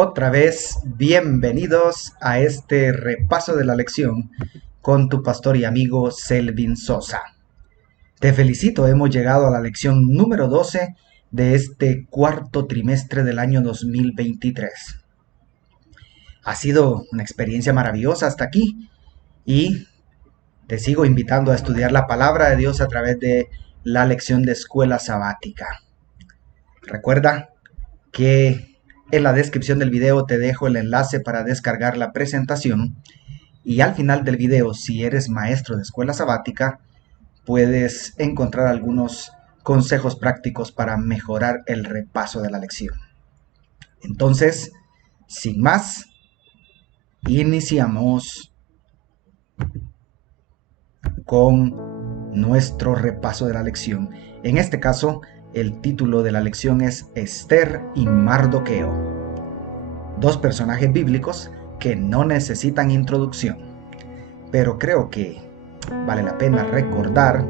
otra vez, bienvenidos a este repaso de la lección con tu pastor y amigo Selvin Sosa. Te felicito, hemos llegado a la lección número 12 de este cuarto trimestre del año 2023. Ha sido una experiencia maravillosa hasta aquí y te sigo invitando a estudiar la palabra de Dios a través de la lección de escuela sabática. Recuerda que en la descripción del video te dejo el enlace para descargar la presentación y al final del video, si eres maestro de escuela sabática, puedes encontrar algunos consejos prácticos para mejorar el repaso de la lección. Entonces, sin más, iniciamos con nuestro repaso de la lección. En este caso, el título de la lección es Esther y Mardoqueo, dos personajes bíblicos que no necesitan introducción, pero creo que vale la pena recordar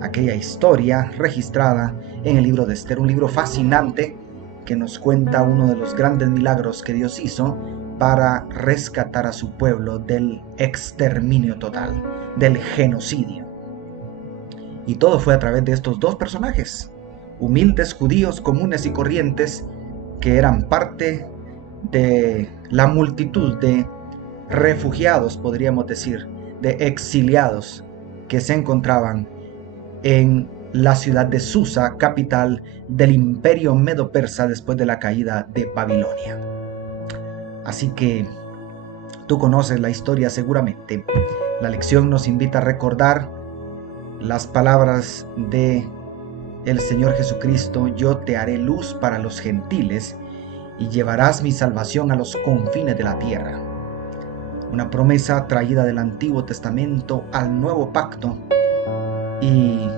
aquella historia registrada en el libro de Esther, un libro fascinante que nos cuenta uno de los grandes milagros que Dios hizo para rescatar a su pueblo del exterminio total, del genocidio. Y todo fue a través de estos dos personajes, humildes judíos comunes y corrientes que eran parte de la multitud de refugiados, podríamos decir, de exiliados que se encontraban en la ciudad de Susa, capital del imperio medo-persa después de la caída de Babilonia. Así que tú conoces la historia seguramente. La lección nos invita a recordar las palabras de el Señor Jesucristo: yo te haré luz para los gentiles y llevarás mi salvación a los confines de la tierra. Una promesa traída del Antiguo Testamento al Nuevo Pacto. ¿Y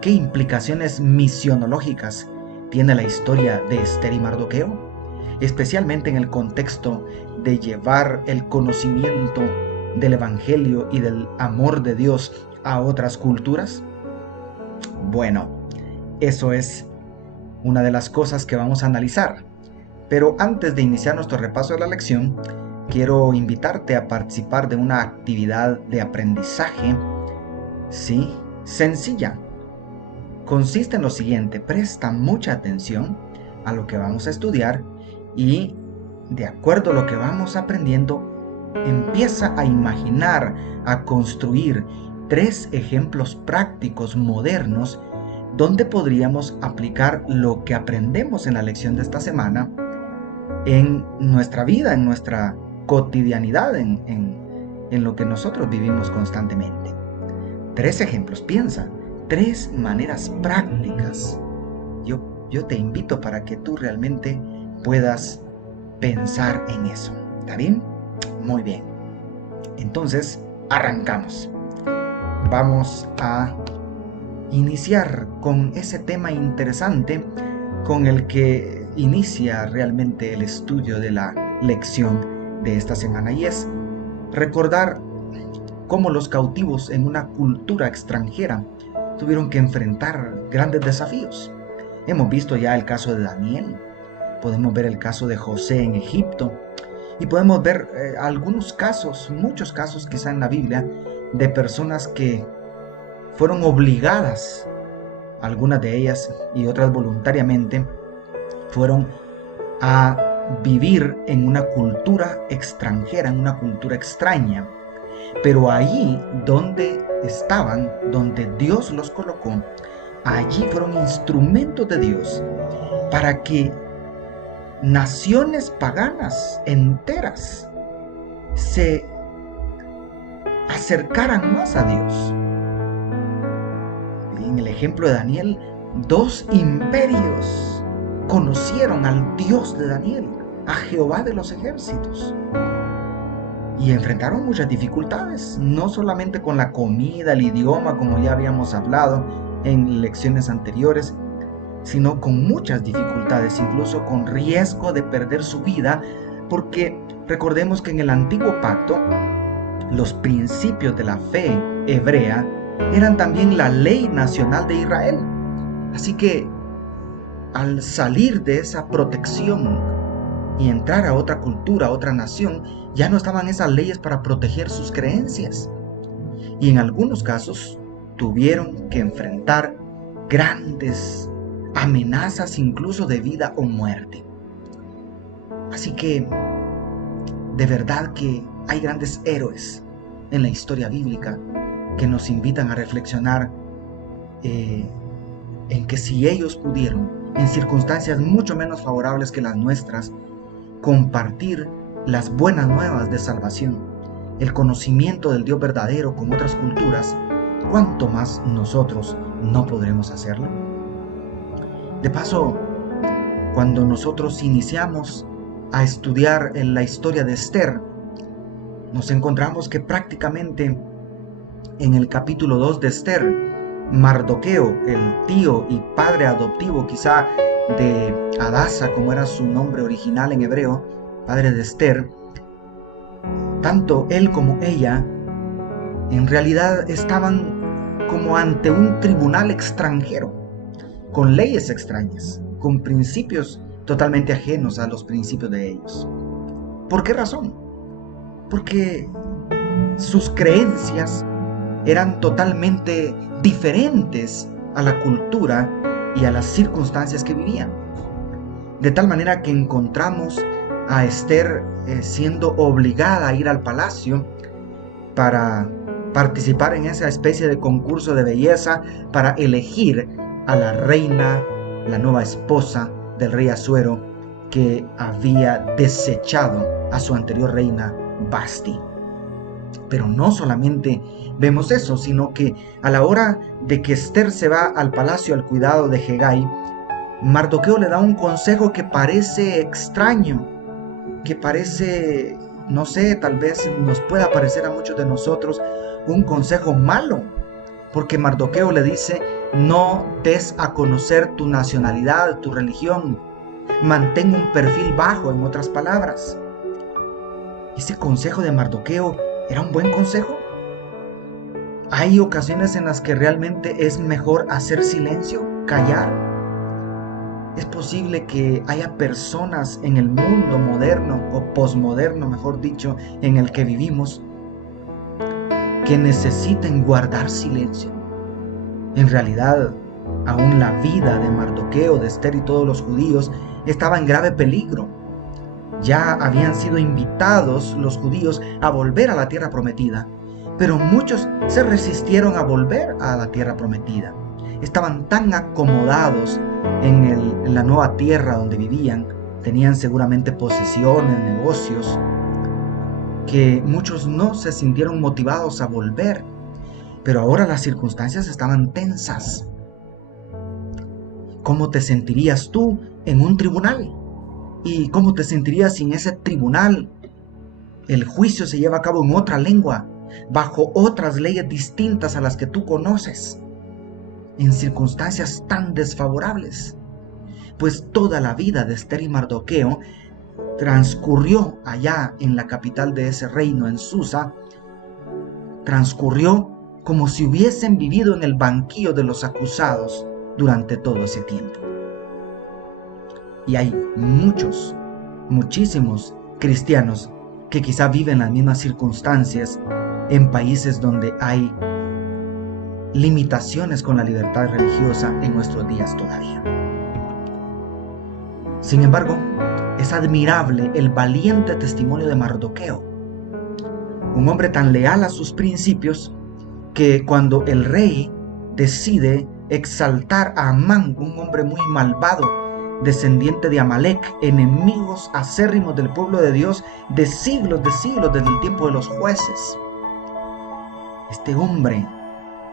qué implicaciones misionológicas tiene la historia de Esther y Mardoqueo? Especialmente en el contexto de llevar el conocimiento del Evangelio y del amor de Dios a otras culturas. Bueno, eso es una de las cosas que vamos a analizar. Pero antes de iniciar nuestro repaso de la lección, quiero invitarte a participar de una actividad de aprendizaje, sí, sencilla. Consiste en lo siguiente: presta mucha atención a lo que vamos a estudiar y, de acuerdo a lo que vamos aprendiendo, empieza a imaginar, a construir 3 ejemplos prácticos modernos donde podríamos aplicar lo que aprendemos en la lección de esta semana en nuestra vida, en nuestra cotidianidad, en lo que nosotros vivimos constantemente. 3 ejemplos, piensa, 3 maneras prácticas. Yo te invito para que tú realmente puedas pensar en eso. ¿Está bien? Muy bien. Entonces, arrancamos. Vamos a iniciar con ese tema interesante con el que inicia realmente el estudio de la lección de esta semana, y es recordar cómo los cautivos en una cultura extranjera tuvieron que enfrentar grandes desafíos. Hemos visto ya el caso de Daniel, podemos ver el caso de José en Egipto, y podemos ver algunos casos, muchos casos quizá en la Biblia, de personas que fueron obligadas, algunas de ellas y otras voluntariamente, fueron a vivir en una cultura extranjera, en una cultura extraña. Pero allí donde estaban, donde Dios los colocó, allí fueron instrumentos de Dios para que naciones paganas enteras se acercaran más a Dios. En el ejemplo de Daniel, 2 imperios conocieron al Dios de Daniel, a Jehová de los ejércitos, y enfrentaron muchas dificultades, no solamente con la comida, el idioma, como ya habíamos hablado en lecciones anteriores, sino con muchas dificultades, incluso con riesgo de perder su vida, porque recordemos que en el Antiguo Pacto los principios de la fe hebrea eran también la ley nacional de Israel. Así que al salir de esa protección y entrar a otra cultura, a otra nación, ya no estaban esas leyes para proteger sus creencias. Y en algunos casos tuvieron que enfrentar grandes amenazas, incluso de vida o muerte. Así que, de verdad que hay grandes héroes en la historia bíblica que nos invitan a reflexionar en que si ellos pudieron, en circunstancias mucho menos favorables que las nuestras, compartir las buenas nuevas de salvación, el conocimiento del Dios verdadero con otras culturas, ¿cuánto más nosotros no podremos hacerlo? De paso, cuando nosotros iniciamos a estudiar en la historia de Esther, nos encontramos que prácticamente en el capítulo 2 de Esther, Mardoqueo, el tío y padre adoptivo quizá de Hadasa, como era su nombre original en hebreo, padre de Esther, tanto él como ella en realidad estaban como ante un tribunal extranjero, con leyes extrañas, con principios totalmente ajenos a los principios de ellos. ¿Por qué razón? Porque sus creencias eran totalmente diferentes a la cultura y a las circunstancias que vivían. De tal manera que encontramos a Esther siendo obligada a ir al palacio para participar en esa especie de concurso de belleza para elegir a la reina, la nueva esposa del rey Asuero, que había desechado a su anterior reina Vasti. Pero no solamente vemos eso, sino que a la hora de que Esther se va al palacio al cuidado de Hegai, Mardoqueo le da un consejo que parece extraño, que parece, no sé, tal vez nos pueda parecer a muchos de nosotros un consejo malo, porque Mardoqueo le dice: no des a conocer tu nacionalidad, tu religión, mantén un perfil bajo, en otras palabras. Ese consejo de Mardoqueo era un buen consejo. Hay ocasiones en las que realmente es mejor hacer silencio, callar. Es posible que haya personas en el mundo moderno o posmoderno, mejor dicho, en el que vivimos, que necesiten guardar silencio. En realidad, aún la vida de Mardoqueo, de Esther y todos los judíos estaba en grave peligro. Ya habían sido invitados los judíos a volver a la tierra prometida, pero muchos se resistieron a volver a la tierra prometida. Estaban tan acomodados en la nueva tierra donde vivían, tenían seguramente posesiones, negocios, que muchos no se sintieron motivados a volver. Pero ahora las circunstancias estaban tensas. ¿Cómo te sentirías tú en un tribunal? ¿Y cómo te sentirías si en ese tribunal el juicio se lleva a cabo en otra lengua, bajo otras leyes distintas a las que tú conoces, en circunstancias tan desfavorables? Pues toda la vida de Esther y Mardoqueo transcurrió allá en la capital de ese reino, en Susa, transcurrió como si hubiesen vivido en el banquillo de los acusados durante todo ese tiempo. Y hay muchísimos cristianos que quizá viven las mismas circunstancias en países donde hay limitaciones con la libertad religiosa en nuestros días todavía. Sin embargo, es admirable el valiente testimonio de Mardoqueo, un hombre tan leal a sus principios que cuando el rey decide exaltar a Amán, un hombre muy malvado, descendiente de Amalek, enemigos acérrimos del pueblo de Dios de siglos desde el tiempo de los jueces, este hombre,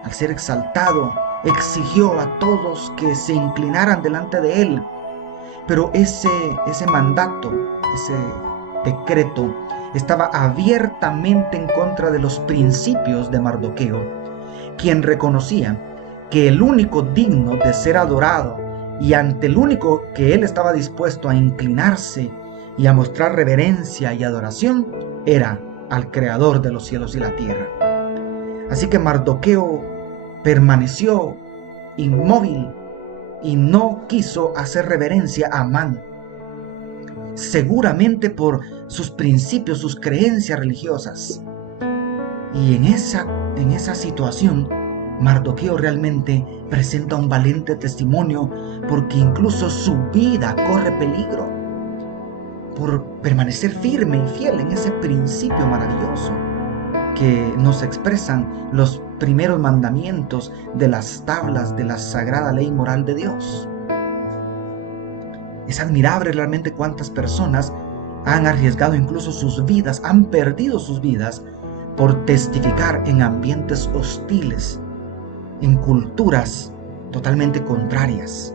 al ser exaltado, exigió a todos que se inclinaran delante de él. Pero ese mandato, ese decreto, estaba abiertamente en contra de los principios de Mardoqueo, quien reconocía que el único digno de ser adorado y ante el único que él estaba dispuesto a inclinarse y a mostrar reverencia y adoración era al Creador de los cielos y la tierra. Así que Mardoqueo permaneció inmóvil y no quiso hacer reverencia a Amán. seguramente por sus principios, sus creencias religiosas. Y en esa situación, Mardoqueo realmente presenta un valiente testimonio, porque incluso su vida corre peligro por permanecer firme y fiel en ese principio maravilloso que nos expresan los primeros mandamientos de las tablas de la sagrada ley moral de Dios. Es admirable realmente cuántas personas han arriesgado incluso sus vidas, han perdido sus vidas por testificar en ambientes hostiles, en culturas totalmente contrarias,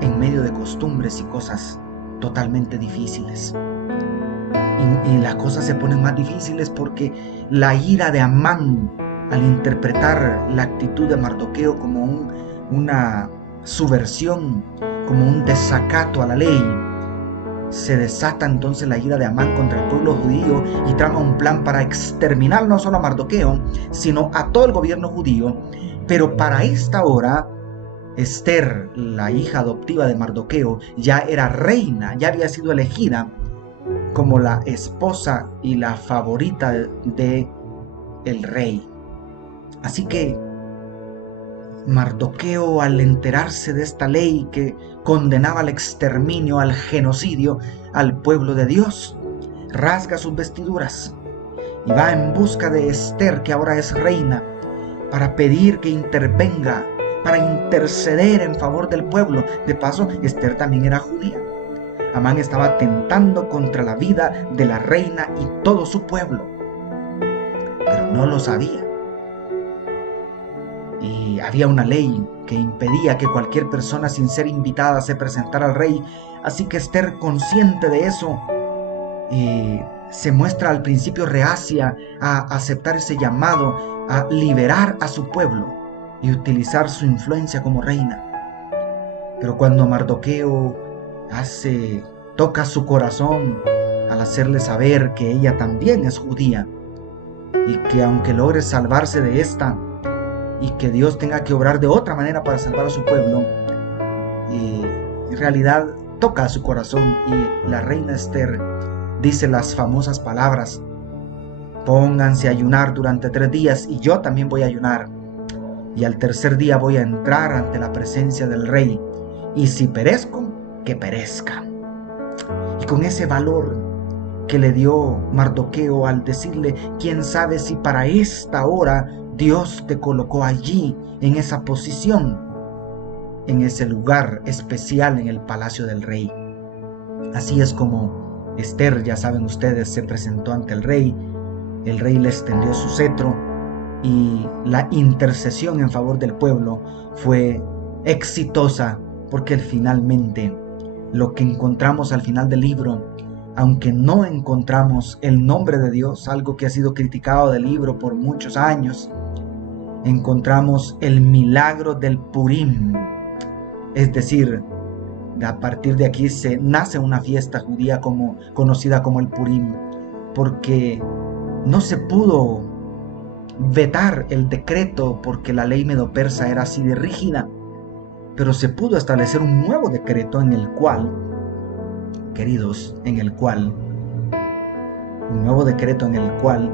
en medio de costumbres y cosas totalmente difíciles. Y las cosas se ponen más difíciles porque la ira de Amán, al interpretar la actitud de Mardoqueo como una subversión, como un desacato a la ley, se desata entonces la ira de Amán contra el pueblo judío y trama un plan para exterminar no solo a Mardoqueo, sino a todo el gobierno judío. Pero para esta hora, Ester, la hija adoptiva de Mardoqueo, ya era reina, ya había sido elegida como la esposa y la favorita de el rey. Así que Mardoqueo, al enterarse de esta ley que condenaba al exterminio, al genocidio al pueblo de Dios, rasga sus vestiduras y va en busca de Ester, que ahora es reina, para pedir que intervenga, para interceder en favor del pueblo. De paso, Ester también era judía. Amán estaba atentando contra la vida de la reina y todo su pueblo, pero no lo sabía. Y había una ley que impedía que cualquier persona sin ser invitada se presentara al rey. Así que Ester, consciente de eso, se muestra al principio reacia a aceptar ese llamado, a liberar a su pueblo y utilizar su influencia como reina. Pero cuando Mardoqueo toca su corazón al hacerle saber que ella también es judía y que aunque logre salvarse de esta y que Dios tenga que obrar de otra manera para salvar a su pueblo, en realidad toca su corazón, y la reina Ester dice las famosas palabras: pónganse a ayunar durante 3 días y yo también voy a ayunar, y al tercer día voy a entrar ante la presencia del rey, y si perezco, que perezca. Y con ese valor que le dio Mardoqueo al decirle: quién sabe si para esta hora Dios te colocó allí, en esa posición, en ese lugar especial en el palacio del rey. Así es como Ester, ya saben ustedes, se presentó ante el rey le extendió su cetro y la intercesión en favor del pueblo fue exitosa, porque finalmente lo que encontramos al final del libro, aunque no encontramos el nombre de Dios, algo que ha sido criticado del libro por muchos años, encontramos el milagro del Purim. Es decir, a partir de aquí nace una fiesta judía conocida como el Purim, porque no se pudo vetar el decreto porque la ley medo-persa era así de rígida, pero se pudo establecer un nuevo decreto en el cual, queridos, un nuevo decreto en el cual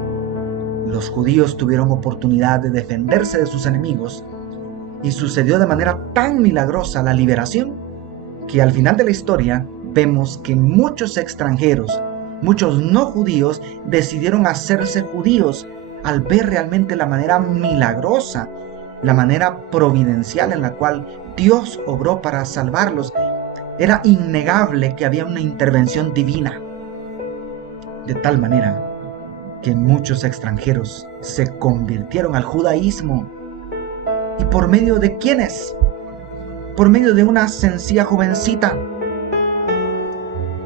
los judíos tuvieron oportunidad de defenderse de sus enemigos, y sucedió de manera tan milagrosa la liberación que al final de la historia vemos que muchos extranjeros, muchos no judíos, decidieron hacerse judíos al ver realmente la manera milagrosa, la manera providencial en la cual Dios obró para salvarlos. Era innegable que había una intervención divina, de tal manera que muchos extranjeros se convirtieron al judaísmo. ¿Y por medio de quiénes? Por medio de una sencilla jovencita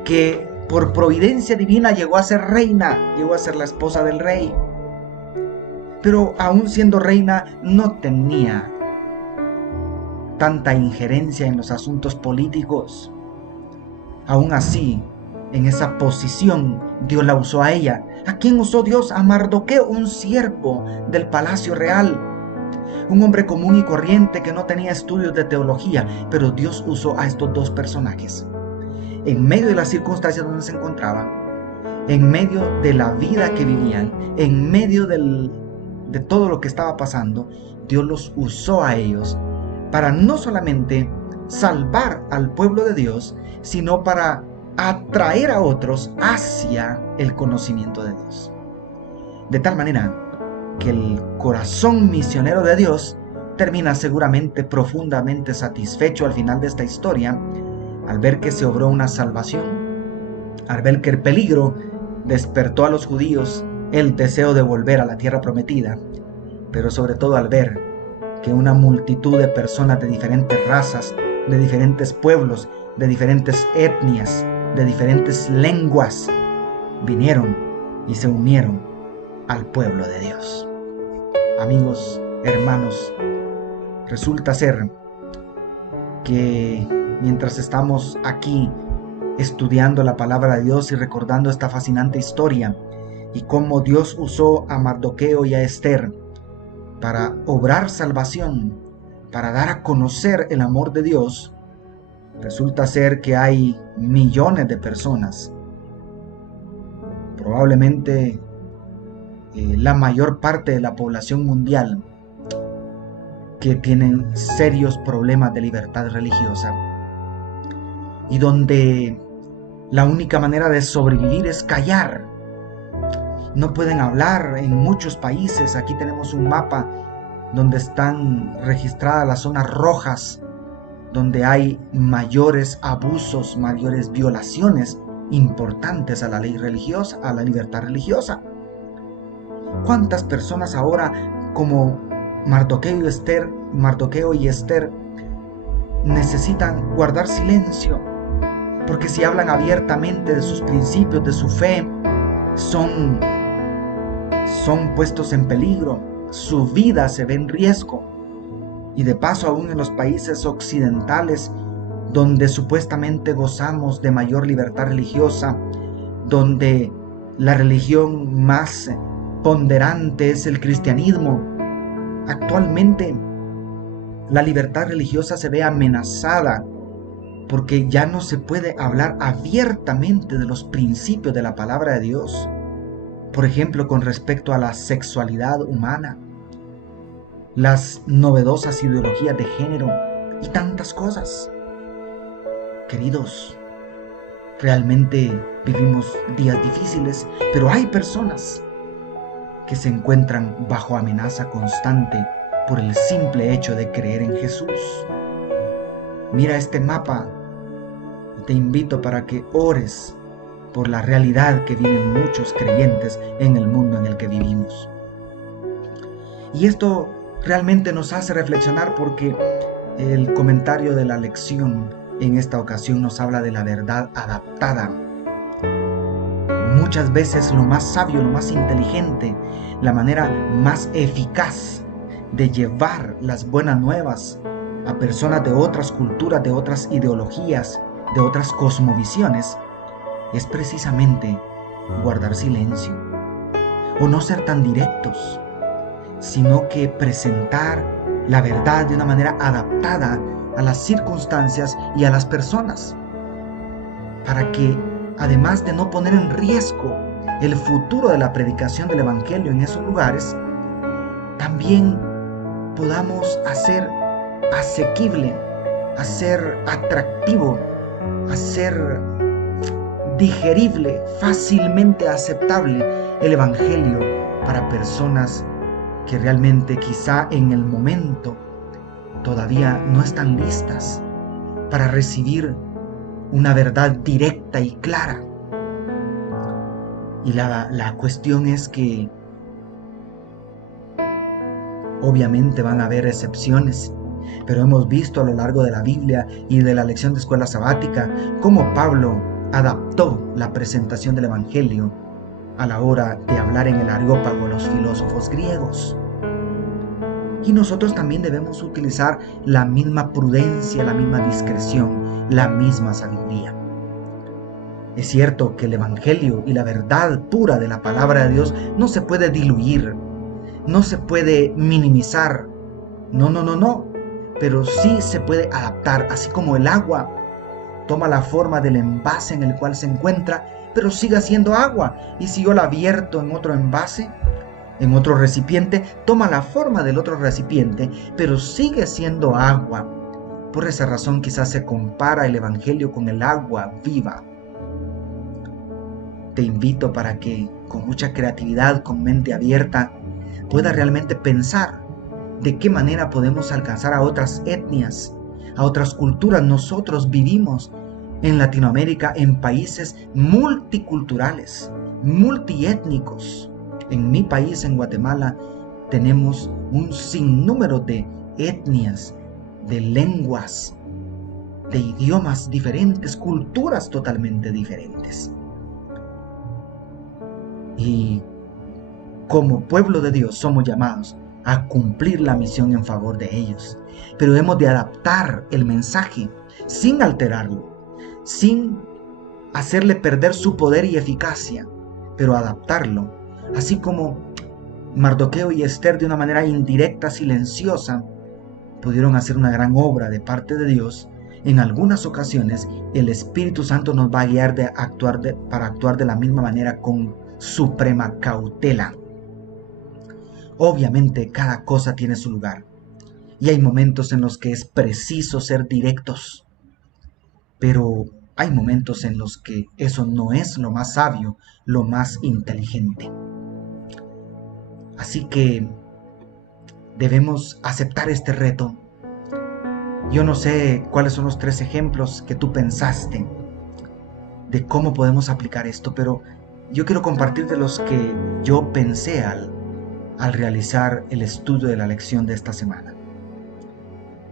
que por providencia divina llegó a ser reina, llegó a ser la esposa del rey. Pero aún siendo reina no tenía tanta injerencia en los asuntos políticos. Aún así, en esa posición, Dios la usó a ella. ¿A quién usó Dios? A Mardoqueo, un siervo del palacio real, un hombre común y corriente que no tenía estudios de teología, pero Dios usó a estos dos personajes. en medio de las circunstancias donde se encontraban, en medio de la vida que vivían, en medio de todo lo que estaba pasando, Dios los usó a ellos para no solamente salvar al pueblo de Dios, sino para atraer a otros hacia el conocimiento de Dios. De tal manera que el corazón misionero de Dios termina seguramente profundamente satisfecho al final de esta historia, al ver que se obró una salvación, al ver que el peligro despertó a los judíos el deseo de volver a la tierra prometida, pero sobre todo al ver que una multitud de personas de diferentes razas, de diferentes pueblos, de diferentes etnias, de diferentes lenguas, vinieron y se unieron al pueblo de Dios. Amigos, hermanos, resulta ser que mientras estamos aquí estudiando la palabra de Dios y recordando esta fascinante historia y cómo Dios usó a Mardoqueo y a Esther para obrar salvación, para dar a conocer el amor de Dios, resulta ser que hay millones de personas, probablemente la mayor parte de la población mundial, que tienen serios problemas de libertad religiosa y donde la única manera de sobrevivir es callar. No pueden hablar en muchos países. Aquí tenemos un mapa donde están registradas las zonas rojas, donde hay mayores abusos, mayores violaciones importantes a la ley religiosa, a la libertad religiosa. ¿Cuántas personas ahora, como Mardoqueo y Esther, necesitan guardar silencio? Porque si hablan abiertamente de sus principios, de su fe, son puestos en peligro, su vida se ve en riesgo. Y de paso, aún en los países occidentales, donde supuestamente gozamos de mayor libertad religiosa, donde la religión más ponderante es el cristianismo, actualmente la libertad religiosa se ve amenazada porque ya no se puede hablar abiertamente de los principios de la palabra de Dios. Por ejemplo, con respecto a la sexualidad humana, las novedosas ideologías de género y tantas cosas. Queridos, realmente vivimos días difíciles, pero hay personas que se encuentran bajo amenaza constante por el simple hecho de creer en Jesús. Mira este mapa y te invito para que ores por la realidad que viven muchos creyentes en el mundo en el que vivimos. Y esto realmente nos hace reflexionar porque el comentario de la lección en esta ocasión nos habla de la verdad adaptada. Muchas veces lo más sabio, lo más inteligente, la manera más eficaz de llevar las buenas nuevas a personas de otras culturas, de otras ideologías, de otras cosmovisiones, es precisamente guardar silencio o no ser tan directos, sino que presentar la verdad de una manera adaptada a las circunstancias y a las personas, para que, además de no poner en riesgo el futuro de la predicación del Evangelio en esos lugares, también podamos hacer asequible, hacer atractivo, hacer digerible, fácilmente aceptable el Evangelio para personas que realmente quizá en el momento todavía no están listas para recibir una verdad directa y clara. Y la cuestión es que obviamente van a haber excepciones, pero hemos visto a lo largo de la Biblia y de la lección de escuela sabática cómo Pablo adaptó la presentación del Evangelio a la hora de hablar en el Areópago a los filósofos griegos. Y nosotros también debemos utilizar la misma prudencia, la misma discreción, la misma sabiduría. Es cierto que el Evangelio y la verdad pura de la palabra de Dios no se puede diluir, no se puede minimizar, no, pero sí se puede adaptar, así como el agua toma la forma del envase en el cual se encuentra, pero sigue siendo agua. Y si yo la vierto en otro envase, en otro recipiente, toma la forma del otro recipiente, pero sigue siendo agua. Por esa razón quizás se compara el Evangelio con el agua viva. Te invito para que con mucha creatividad, con mente abierta, puedas realmente pensar de qué manera podemos alcanzar a otras etnias, a otras culturas. Nosotros vivimos en Latinoamérica en países multiculturales, multiétnicos. En mi país, en Guatemala, tenemos un sinnúmero de etnias, de lenguas, de idiomas diferentes, culturas totalmente diferentes. Y como pueblo de Dios somos llamados a cumplir la misión en favor de ellos. Pero hemos de adaptar el mensaje sin alterarlo, sin hacerle perder su poder y eficacia, pero adaptarlo. Así como Mardoqueo y Esther, de una manera indirecta, silenciosa, pudieron hacer una gran obra de parte de Dios. En algunas ocasiones el Espíritu Santo nos va a guiar para actuar de la misma manera, con suprema cautela. Obviamente cada cosa tiene su lugar y hay momentos en los que es preciso ser directos, pero hay momentos en los que eso no es lo más sabio, lo más inteligente. Así que debemos aceptar este reto. Yo no sé cuáles son los 3 ejemplos que tú pensaste de cómo podemos aplicar esto, pero yo quiero compartir de los que yo pensé al realizar el estudio de la lección de esta semana.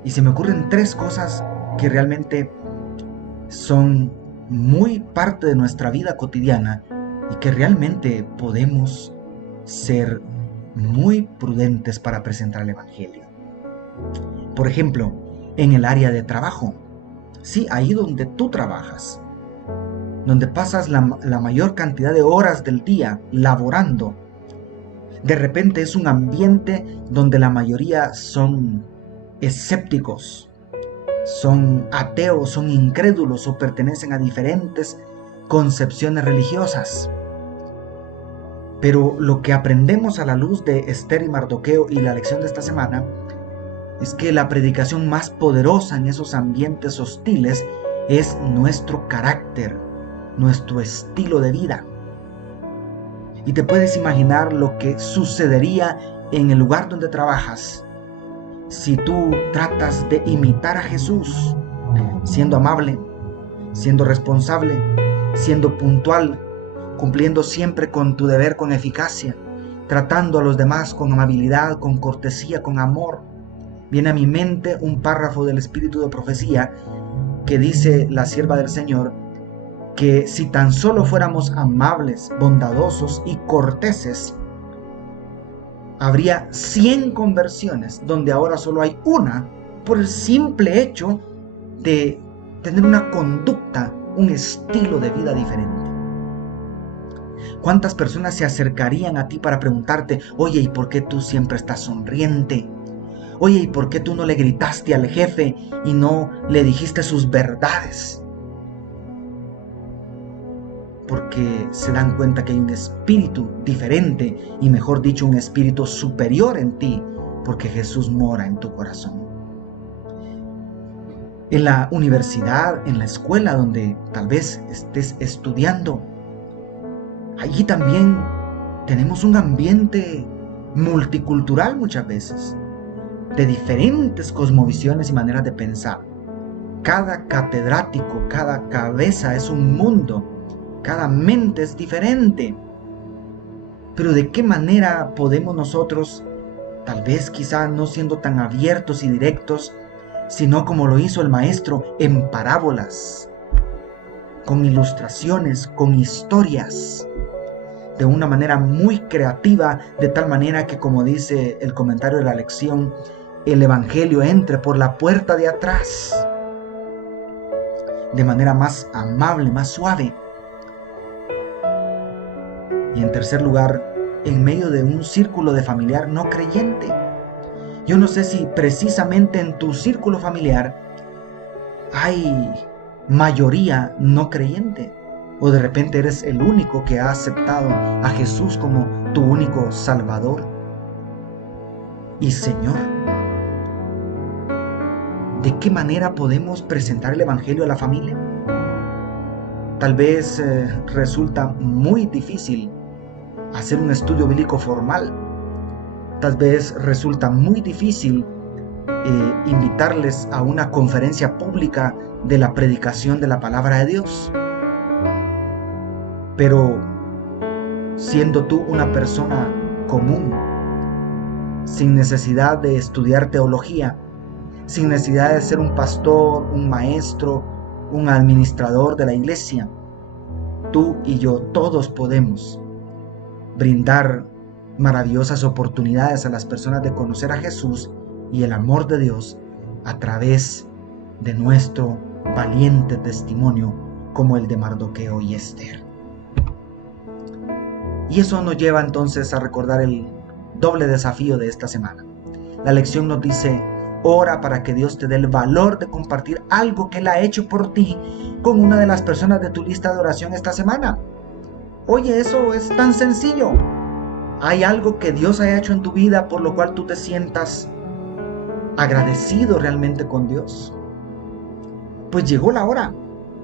Y se me ocurren 3 cosas que realmente son muy parte de nuestra vida cotidiana y que realmente podemos ser muy prudentes para presentar el Evangelio. Por ejemplo, en el área de trabajo. Sí, ahí donde tú trabajas, donde pasas la mayor cantidad de horas del día laborando. De repente es un ambiente donde la mayoría son escépticos, son ateos, son incrédulos o pertenecen a diferentes concepciones religiosas. Pero lo que aprendemos a la luz de Esther y Mardoqueo y la lección de esta semana es que la predicación más poderosa en esos ambientes hostiles es nuestro carácter, nuestro estilo de vida. Y te puedes imaginar lo que sucedería en el lugar donde trabajas si tú tratas de imitar a Jesús, siendo amable, siendo responsable, siendo puntual, cumpliendo siempre con tu deber con eficacia, tratando a los demás con amabilidad, con cortesía, con amor. Viene a mi mente un párrafo del Espíritu de Profecía que dice la sierva del Señor, que si tan solo fuéramos amables, bondadosos y corteses, habría 100 conversiones, donde ahora solo hay una, por el simple hecho de tener una conducta, un estilo de vida diferente. ¿Cuántas personas se acercarían a ti para preguntarte, oye, ¿y por qué tú siempre estás sonriente? Oye, ¿y por qué tú no le gritaste al jefe y no le dijiste sus verdades? Porque se dan cuenta que hay un espíritu diferente, y mejor dicho, un espíritu superior en ti, porque Jesús mora en tu corazón. En la universidad, en la escuela donde tal vez estés estudiando, allí también tenemos un ambiente multicultural muchas veces, de diferentes cosmovisiones y maneras de pensar. Cada catedrático, cada cabeza es un mundo. Cada mente es diferente. Pero ¿de qué manera podemos nosotros, tal vez quizá no siendo tan abiertos y directos, sino como lo hizo el maestro, en parábolas, con ilustraciones, con historias, de una manera muy creativa, de tal manera que, como dice el comentario de la lección, el Evangelio entre por la puerta de atrás, de manera más amable, más suave? Y en tercer lugar, en medio de un círculo de familiar no creyente. Yo no sé si precisamente en tu círculo familiar hay mayoría no creyente, o de repente eres el único que ha aceptado a Jesús como tu único Salvador y Señor. ¿De qué manera podemos presentar el Evangelio a la familia? Tal vez resulta muy difícil hacer un estudio bíblico formal. Tal vez resulta muy difícil invitarles a una conferencia pública de la predicación de la palabra de Dios. Pero siendo tú una persona común, sin necesidad de estudiar teología, sin necesidad de ser un pastor, un maestro, un administrador de la iglesia, tú y yo todos podemos brindar maravillosas oportunidades a las personas de conocer a Jesús y el amor de Dios a través de nuestro valiente testimonio como el de Mardoqueo y Esther. Y eso nos lleva entonces a recordar el doble desafío de esta semana. La lección nos dice: ora para que Dios te dé el valor de compartir algo que Él ha hecho por ti con una de las personas de tu lista de oración esta semana. Oye, eso es tan sencillo. ¿Hay algo que Dios haya hecho en tu vida por lo cual tú te sientas agradecido realmente con Dios? Pues llegó la hora.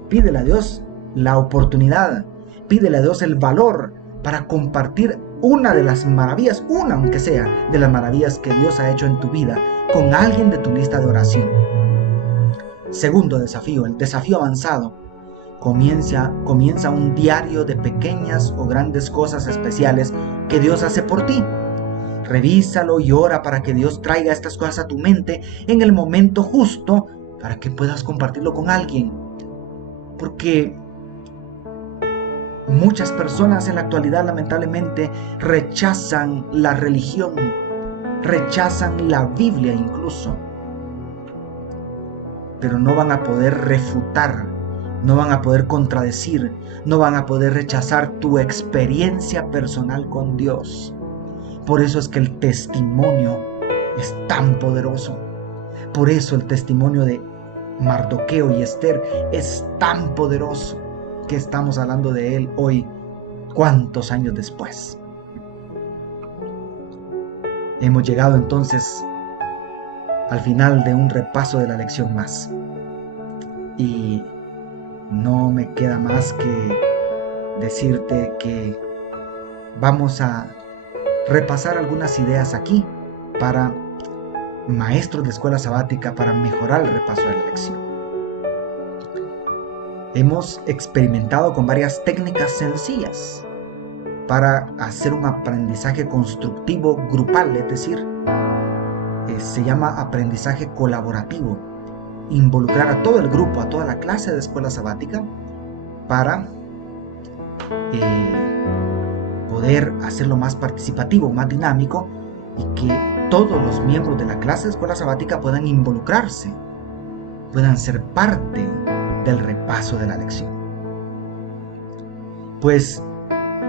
Pídele a Dios la oportunidad, pídele a Dios el valor para compartir una de las maravillas, una aunque sea, de las maravillas que Dios ha hecho en tu vida con alguien de tu lista de oración. Segundo desafío, el desafío avanzado. Comienza un diario de pequeñas o grandes cosas especiales que Dios hace por ti. Revísalo y ora para que Dios traiga estas cosas a tu mente en el momento justo para que puedas compartirlo con alguien. Porque muchas personas en la actualidad lamentablemente rechazan la religión, rechazan la Biblia incluso, pero no van a poder refutar, no van a poder contradecir, no van a poder rechazar tu experiencia personal con Dios. Por eso es que el testimonio es tan poderoso. Por eso el testimonio de Mardoqueo y Esther es tan poderoso, que estamos hablando de él hoy, ¿cuántos años después? Hemos llegado entonces al final de un repaso de la lección más. Y no me queda más que decirte que vamos a repasar algunas ideas aquí para maestros de escuela sabática para mejorar el repaso de la lección. Hemos experimentado con varias técnicas sencillas para hacer un aprendizaje constructivo grupal, es decir, se llama aprendizaje colaborativo. Involucrar a todo el grupo, a toda la clase de escuela sabática para poder hacerlo más participativo, más dinámico, y que todos los miembros de la clase de escuela sabática puedan involucrarse, puedan ser parte del repaso de la lección. Pues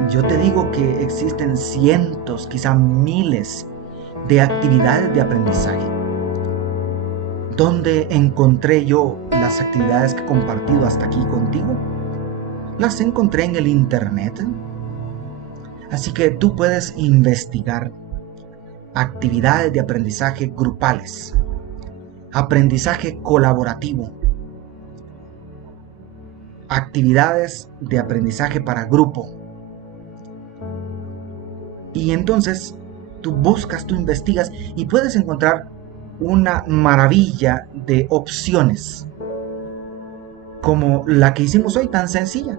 yo te digo que existen cientos, quizá miles de actividades de aprendizaje. ¿Dónde encontré yo las actividades que he compartido hasta aquí contigo? Las encontré en el internet. Así que tú puedes investigar actividades de aprendizaje grupales, aprendizaje colaborativo, actividades de aprendizaje para grupo. Y entonces tú buscas, tú investigas y puedes encontrar una maravilla de opciones, como la que hicimos hoy, tan sencilla,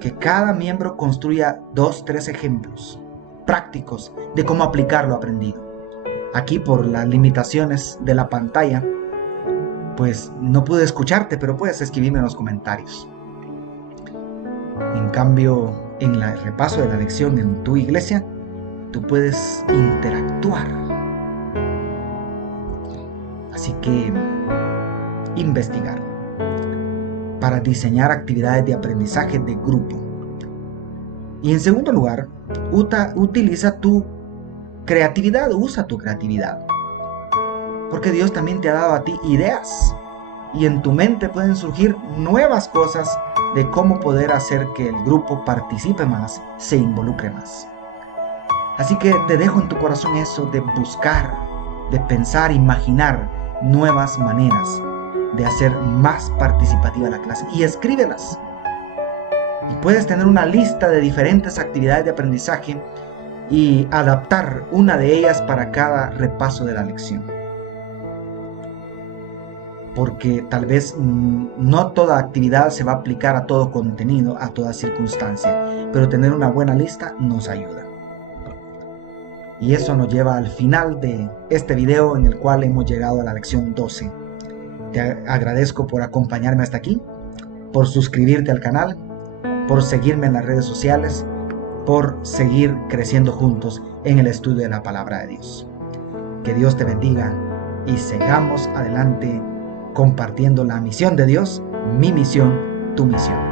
que cada miembro construya 2-3 ejemplos prácticos de cómo aplicar lo aprendido. Aquí, por las limitaciones de la pantalla, pues no pude escucharte, pero puedes escribirme en los comentarios. En cambio, en el repaso de la lección en tu iglesia, tú puedes interactuar. Así que, investigar para diseñar actividades de aprendizaje de grupo. Y en segundo lugar, utiliza tu creatividad, usa tu creatividad. Porque Dios también te ha dado a ti ideas. y en tu mente pueden surgir nuevas cosas de cómo poder hacer que el grupo participe más, se involucre más. Así que te dejo en tu corazón eso de buscar, de pensar, imaginar nuevas maneras de hacer más participativa la clase y escríbelas. Y puedes tener una lista de diferentes actividades de aprendizaje y adaptar una de ellas para cada repaso de la lección. Porque tal vez no toda actividad se va a aplicar a todo contenido, a toda circunstancia, pero tener una buena lista nos ayuda. Y eso nos lleva al final de este video en el cual hemos llegado a la lección 12. Te agradezco por acompañarme hasta aquí, por suscribirte al canal, por seguirme en las redes sociales, por seguir creciendo juntos en el estudio de la palabra de Dios. Que Dios te bendiga y sigamos adelante compartiendo la misión de Dios, mi misión, tu misión.